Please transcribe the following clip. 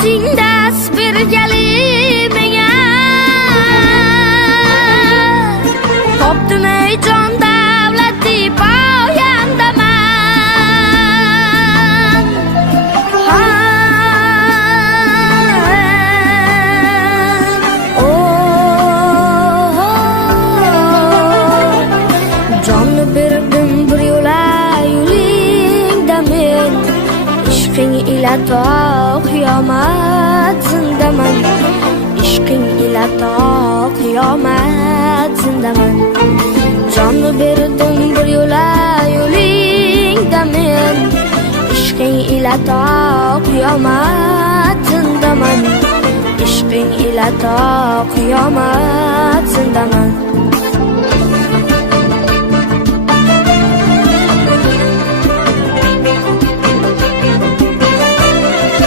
singdas bergali menga topdim ey jon davlatli poyandaman jonni berdim bir yo'la yo'lingda men ishqing ila to qiyomat zindaman ishqing ila to qiyomat zindaman jonni berdim bir yo'la yo'lingda men ishqing ila to qiyomat zindaman ishqing ila to qiyomat zindaman